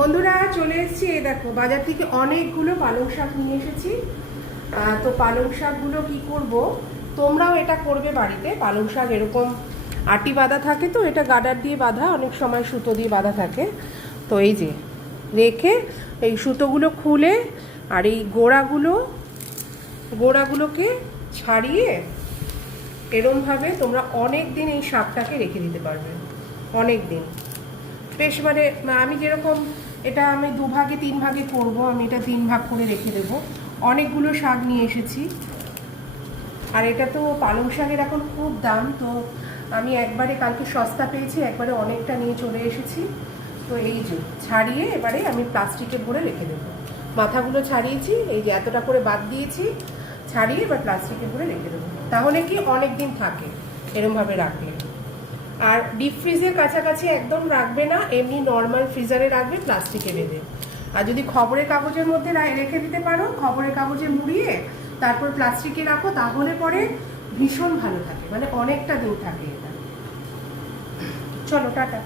বন্ধুরা চলে এসেছি, এই দেখো বাজার থেকে অনেকগুলো পালং শাক নিয়ে এসেছি। তো পালং শাকগুলো কি করব, তোমরাও এটা করবে বাড়িতে। পালং শাক এরকম আটি বাঁধা থাকে, তো এটা গার্ডার দিয়ে বাঁধা, অনেক সময় সুতো দিয়ে বাঁধা থাকে। তো এই যে রেখে এই সুতোগুলো খুলে আর এই গোড়াগুলোকে ছাড়িয়ে এরমভাবে তোমরা অনেক দিন এই শাকটাকে রেখে দিতে পারবে, অনেক দিন। বেশ মানে আমি যেরকম এটা আমি 2 ভাগে 3 ভাগে করব, আমি এটা 3 ভাগ করে রেখে দেবো। অনেকগুলো শাক নিয়ে এসেছি, আর এটা তো পালং শাকের এখন খুব দাম, তো আমি একবারে কালকে সস্তা পেয়েছি, একবারে অনেকটা নিয়ে চলে এসেছি। তো এই যে ছাড়িয়ে এবারে আমি প্লাস্টিকে ভরে রেখে দেবো। মাথাগুলো ছাড়িয়েছি, এই যে এতটা করে বাদ দিয়েছি, ছাড়িয়ে এবার প্লাস্টিকে ভরে রেখে দেবো। তাহলে কি অনেক দিন থাকে এরমভাবে রাখলে। আর ডিপ ফ্রিজের কাছাকাছি একদম রাখবে না, এমনি নর্মাল ফ্রিজারে রাখবে প্লাস্টিকে বেঁধে। আর যদি খবরের কাগজের মধ্যে রেখে দিতে পারো, খবরের কাগজে মুড়িয়ে তারপর প্লাস্টিকে রাখো, তাহলে পরে ভীষণ ভালো থাকে, মানে অনেকটা দিন থাকে এটা। চলো টাটা।